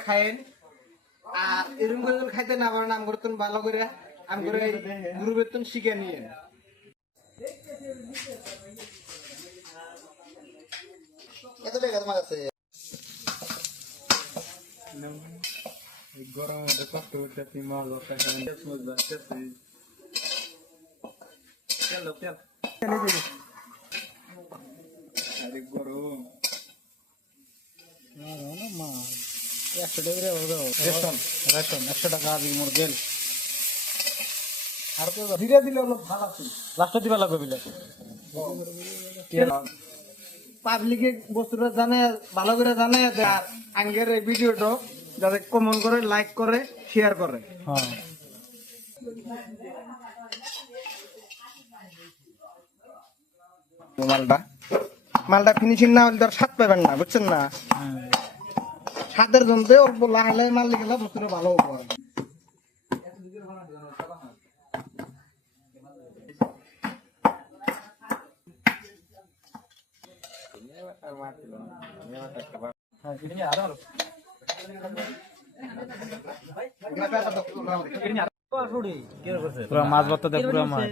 খায়েন আর এরকম করে খাইতে না পারেন আম করতেন ভালো করে আম করে গুরু বেতন শিখে নিয়ে এত লেগে তোমার কাছে গরম কষ্ট করতে মাল আরে গরম মা 100 টাকা রেশন 100 টাকা দিয়ে মোর গেল আর তো ধীরে দিলে হলো ভালো ছিল লাস্ট দিবা লাগবে বিলে পাবলিকে বস্তুটা জানে ভালো করে জানে আর আঙ্গের এই ভিডিওটা যাতে কমেন্ট করে লাইক করে শেয়ার করে হ্যাঁ মালটা ফিনিশিং না হলে তার স্বাদ পাবেন না বুঝছেন না স্বাদের জন্য অল্প লাহে মাল গেলে বস্তুটা ভালো হবে পুরা মাছ ভর্তা দেয় পুরা মাছ